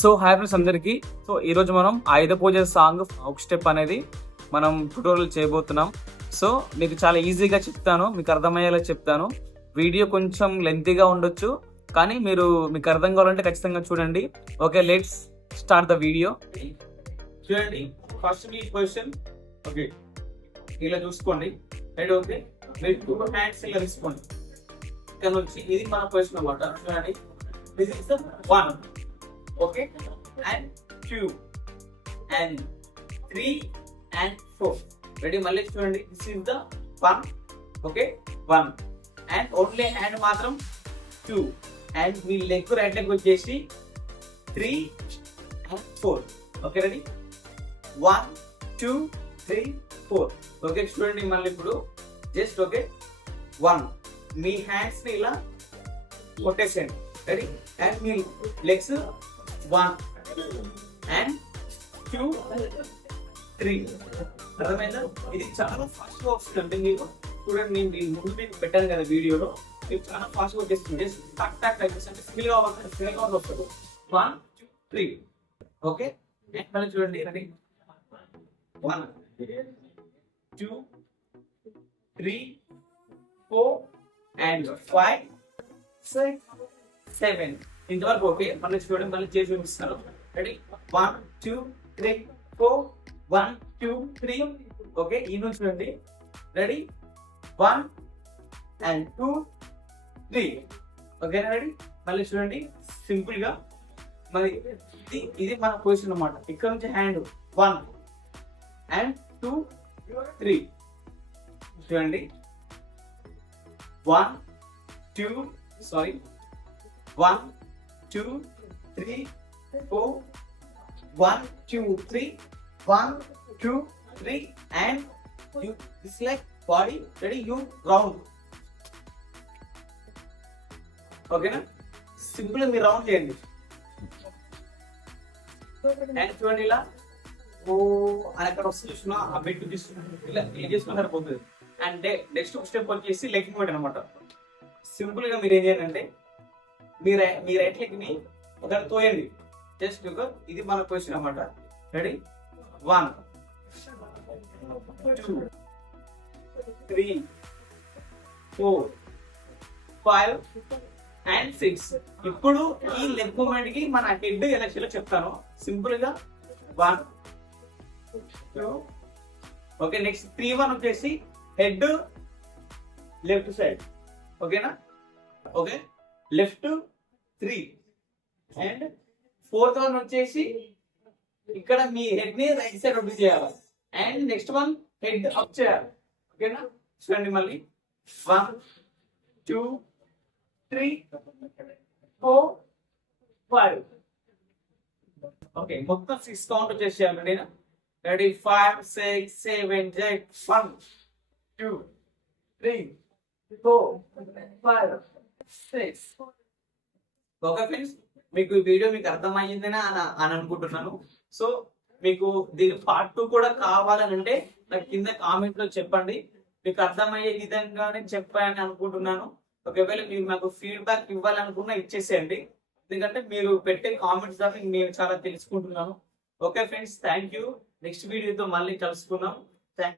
So hi friends అందరికి. So ఈ రోజు మనం ఆయుధ పూజ సాంగ్ ఒక స్టెప్ అనేది మనం ట్యూటోరియల్ చేయబోతున్నాం. సో మీకు చాలా ఈజీగా చెప్తాను, మీకు అర్థమయ్యేలా చెప్తాను. వీడియో కొంచెం లెంతీగా ఉండొచ్చు, కానీ మీకు అర్థం కావాలంటే ఖచ్చితంగా చూడండి. Okay, let's start the video. చూడండి, ఫస్ట్ మీ పొజిషన్. ఓకే, ఇలా చూసుకోండి. రైట్. ఓకే, మీరు 2 హ్యాండ్స్ ఇలా తీసుకోండి. ఇక్కడ నుంచి ఇది మన పొజిషన్ అన్నమాట. చూడండి, this is the 1. Okay, and 2 and 3 and 4. Ready? మళ్ళీ చూడండి, this is the 1. Okay, 1 and only hand మాత్రం 2 and me leg right leg వచ్చేసి 3 and 4. Okay, ready? 1 2 3 4. ఓకే, చూడండి మళ్ళీ ఇప్పుడు జస్ట్ ఓకే 1 మీ హ్యాండ్స్ ని ఇలా కొట్టేసేయండి. రెడీ? అండ్ మీ లెగ్స్ 1 and 2 3. అర్థమైందా? ఇది చాలా ఫాస్ట్ గా వస్తుంది. మీకు చూడండి, నేను ముందు మీకు పెట్టాను కదా వీడియోలో, మీకు చాలా ఫాస్ట్ గా వచ్చేస్తుంది. టక్ టక్ టైప్ అంటే స్కిల్ గా వస్తుంది. 1 2 3. ఓకే, మళ్ళీ చూడండి. రెడీ? 1 2 3 4 and 5 6 7. ఇంతవరకు ఓకే. మళ్ళీ చూడండి, మళ్ళీ చేసి చూపిస్తున్నారు. రెడీ? 1 2 3 4 1 2 3. ఓకే, ఈ నుంచి చూడండి. రెడీ? 1 and 2 3. ఓకేనా? రెడీ? మళ్ళీ చూడండి, సింపుల్ గా మరి ఇది మన పొజిషన్ అన్నమాట. ఇక్కడ నుంచి హ్యాండ్ 1 and 2 3. చూడండి, 1 2 3 4 1 2 3 1 2 3 and you this like body. Ready? You round. ఓకేనా? సింపుల్ మీరు రౌండ్ చేయండి. అండ్ చూడండి, ఇలా ఓ అని అక్కడ వస్తుంది చూస్తున్నా, ఆ బెడ్ తీసుకుని ఇలా ఏం చేసుకుని సరిపోతుంది. అండ్ నెక్స్ట్ స్టెప్ వచ్చేసి లెగ్ మూమెంట్ అనమాట. సింపుల్ గా మీరు ఏం చేయాలంటే మీ రైట్ లెగ్ ని ఒకటి తోయండి. జస్ట్ ఇది మన పొజిషన్ అన్నమాట. రెడీ? 1 2 3 4 5 and 6. ఇప్పుడు ఈ లెగ్ మూమెంట్ కి మన హెడ్ ఎలా చేయాలో చెప్తాను. సింపుల్ గా 1 2. ఓకే, నెక్స్ట్ 3 1 వచ్చేసి హెడ్ లెఫ్ట్ సైడ్. ఓకేనా? Okay, left 3 and 4th one వచ్చేసి ఇక్కడ మీ హెడ్ ని రైట్ సైడ్ రొటేట్ చేయాలి. And next one head up చేయాలి. ఓకేనా? చూడండి, మళ్ళీ 1 2 3 4 5. ఓకే, మొత్తం 6 కౌంట్ వచ్చేసేయాలి. రెడీ? 5 6 7 8 1 2 3 4 5 6. ఓకే ఫ్రెండ్స్, మీకు ఈ వీడియో మీకు అర్థమయ్యిందని అని అనుకుంటున్నాను. సో మీకు దీని పార్ట్ 2 కూడా కావాలని అంటే నాకు కింద కామెంట్ లో చెప్పండి. మీకు అర్థమయ్యే విధంగానే చెప్పాలని అనుకుంటున్నాను. ఒకవేళ మీరు నాకు ఫీడ్బ్యాక్ ఇవ్వాలనుకున్నా ఇచ్చేసేయండి, ఎందుకంటే మీరు పెట్టే కామెంట్స్ ద్వారా నేను చాలా తెలుసుకుంటున్నాను. Okay friends, thank you. Next వీడియోతో మళ్ళీ కలుసుకుందాం.